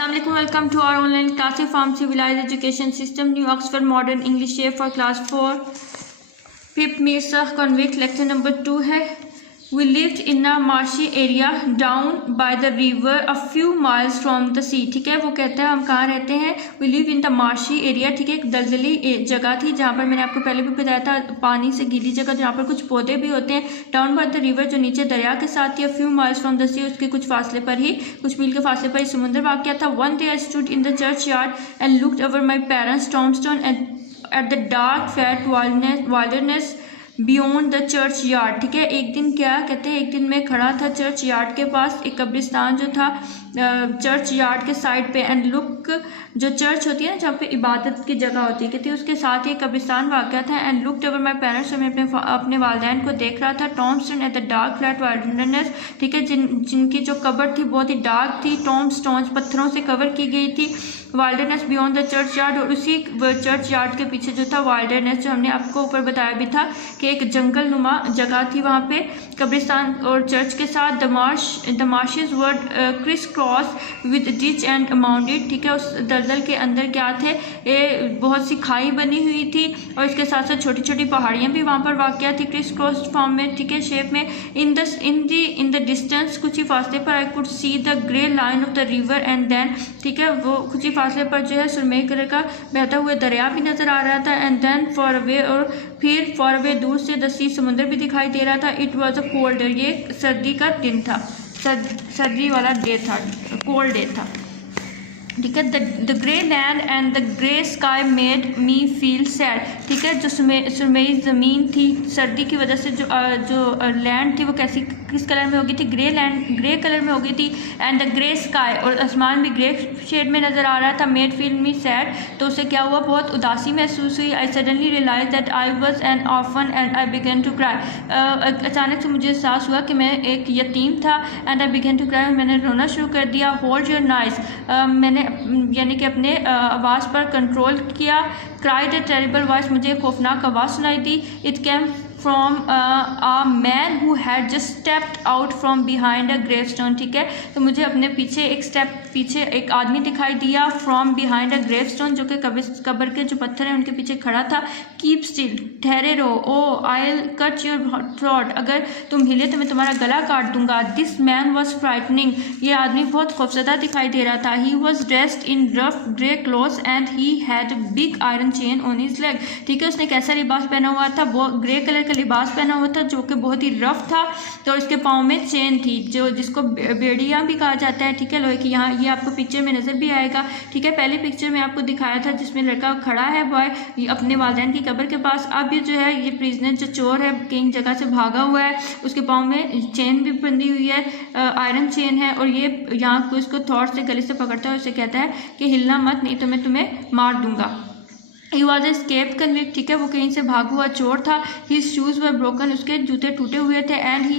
अस्सलाम वालेकुम, welcome to our online classes from civilize education system new Oxford modern English for class 4 fifth मीर्सा convict lecture number 2 है। We lived in a marshy area down by the river a few miles from the sea. ठीक है, वो कहता है हम कहाँ रहते हैं, we live in the marshy area. ठीक है, एक दलदली जगह थी जहाँ पर मैंने आपको पहले भी बताया था, पानी से गीली जगह जहाँ पर कुछ पौधे भी होते हैं। डाउन बाय द रिवर जो नीचे दरिया के साथ थी, a few miles from the sea, उसके कुछ फासले पर ही, कुछ मील के फासले पर ही समुद्र वाक़या था। One day I stood in the church yard and looked over my parents tombstone and at the dark flat wildness beyond the church yard. ठीक है, एक दिन क्या कहते हैं, एक दिन मैं खड़ा था चर्च यार्ड के पास, एक कब्रिस्तान जो था चर्च यार्ड के साइड पे, एंड लुक जो चर्च होती है ना जहाँ पे इबादत की जगह होती है, कहते हैं उसके साथ ही कब्रिस्तान वाक़या था। And looked over my parents, मैं अपने वालिदैन को देख रहा था। Tombstone at the dark flat wildness. ठीक है, जिनकी जो कब्र थी बहुत ही डार्क थी, टॉमस्टोन्स पत्थरों से कवर की गई थी। Wildness beyond the church yard, और उसी चर्च यार्ड के पीछे जो था वाइल्डनेस, जो हमने आपको ऊपर बताया भी था कि एक जंगल नुमा जगह थी वहाँ पे कब्रिस्तान और चर्च के साथ। The marches were criss cross with ditch and mounted. ठीक है, उस दलदल के अंदर क्या थे, बहुत सी खाई बनी हुई थी और इसके साथ साथ छोटी छोटी पहाड़ियाँ भी वहाँ पर वाक़या थी क्रिस क्रॉस फॉर्म में। ठीक है, शेप में। इन द डिस्टेंस, कुछ ही फासले पर, I could see the grey line of the river and then. ठीक है, वो कुछ ही फासले पर जो है सुरमई कलर का बहता हुआ दरिया भी नजर आ रहा था। एंड देन फॉर अवे, और फिर फॉर अवे दूर से द सी, समुद्र भी दिखाई दे रहा था। It was a cold day, ये सर्दी का दिन था, सर्दी वाला डे था, कोल्ड डे था। ठीक है, the grey land and the grey sky made me feel sad. ठीक है, जो सुरमई ज़मीन थी, सर्दी की वजह से जो लैंड थी वो किस कलर में होगी थी, ग्रे कलर में होगी थी। एंड द ग्रे स्काई, और आसमान भी ग्रे शेड में नज़र आ रहा था। मेड फील मी सैड, तो उसे क्या हुआ, बहुत उदासी महसूस हुई। I suddenly realise that I was an orphan and I began to cry. अचानक से मुझे एहसास हुआ कि मैं एक यतीम था। And I began to cry, मैंने रोना शुरू कर दिया। होल्ड योर नाइस, मैंने यानी कि अपने आवाज़ पर कंट्रोल किया। क्राइड अ टेरिबल वॉइस, मुझे खौफनाक आवाज़ सुनाई दी। It came from a man who had just stepped out from behind a gravestone. ठीक है, तो मुझे अपने पीछे एक स्टेप पीछे एक आदमी दिखाई दिया, फ्रॉम बिहाइंड अ ग्रेवस्टोन, जो कि कब्र के जो पत्थर हैं उनके पीछे खड़ा था। कीप स्टिल, ठहरे रहो। Oh I will cut your throat, अगर तुम हिले तो मैं तुम्हारा गला काट दूंगा। दिस मैन वॉज फ्राइटनिंग, ये आदमी बहुत खौफजदा दिखाई दे रहा था। He was dressed in rough grey clothes and he had big iron chain on his leg. ठीक है, उसने कैसा लिबास पहना हुआ था, वो ग्रे कलर का लिबास पहना हुआ था जो कि बहुत ही रफ था, तो इसके पाँव में चेन थी, जो जिसको बेड़ियाँ भी कहा जाता है। ठीक है, लोहे की। यहाँ ये आपको पिक्चर में नज़र भी आएगा। ठीक है, पहले पिक्चर में आपको दिखाया था जिसमें लड़का खड़ा है बॉय अपने वालिदैन की कब्र के पास। अब ये जो है, ये प्रिजनर जो चोर है, कहीं जगह से भागा हुआ है, उसके पाँव में चेन भी बंधी हुई है, आयरन चेन है, और ये यहाँ को इसको थॉट से गले से पकड़ता है और उसे कहता है कि हिलना मत, नहीं तो मैं तुम्हें मार दूंगा। He was a escaped convict। ठीक है, वो कहीं से भागा हुआ चोर था। His shoes were broken, उसके जूते टूटे हुए थे। And he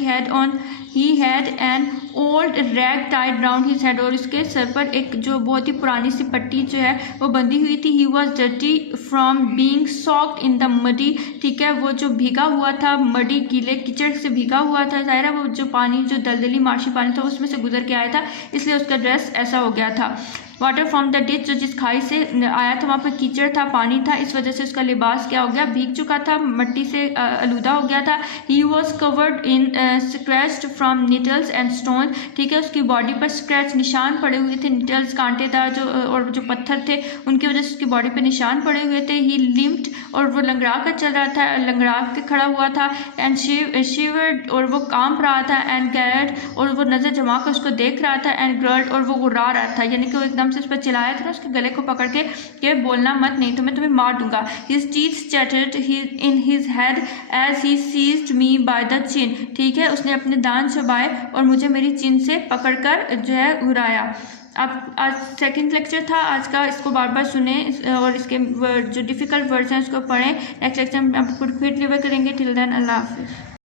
had an old rag tied round his head, और उसके सर पर एक जो बहुत ही पुरानी सी पट्टी जो है वो बंधी हुई थी। He was dirty from being soaked in the muddy। ठीक है, वो जो भीगा हुआ था, मडी गीले कीचड़ से भीगा हुआ था, ज़ाहिर है वो जो पानी, जो दलदली मार्शी पानी था उसमें से गुजर के आया था, इसलिए उसका ड्रेस ऐसा हो गया था। वाटर फ्रॉम द डिच, जो जिस खाई से आया था वहाँ पर कीचड़ था, पानी था, इस वजह से उसका लिबास क्या हो गया, भीग चुका था, मिट्टी से आलूदा हो गया था। He was covered in scratched from nettles and stone. ठीक है, उसकी बॉडी पर स्क्रैच निशान पड़े हुए थे, निटल्स कांटेदार जो और जो पत्थर थे उनकी वजह से उसकी बॉडी पर निशान पड़े हुए थे। ही लिम्प्ड, और वो लंगड़ा कर चल रहा था, लंगड़ा के खड़ा हुआ था। एंड शिवर्ड, और वो कांप रहा था। एंड गैरड, और वो नज़र जमा कर उसको देख रहा था। एंड ग्रल्ड, और वो गुर्रा रहा था, यानी कि वो एकदम से उस पर चिल्लाया था, उसके गले को पकड़ के कि बोलना मत, नहीं तो मैं तुम्हें मार दूंगा। His teeth chattered in his head as he seized me by the chin। ठीक है, उसने अपने दांत चबाए और मुझे मेरी चिन से पकड़कर जो है घुराया। अब आज सेकंड लेक्चर था आज का, इसको बार बार सुने और इसके जो डिफ़िकल्ट वर्ड्स हैं उसको पढ़ें। नेक्स्ट लेक्चर में आप फिर डिलीवर करेंगे। टिल देन अल्लाह हाफिज़।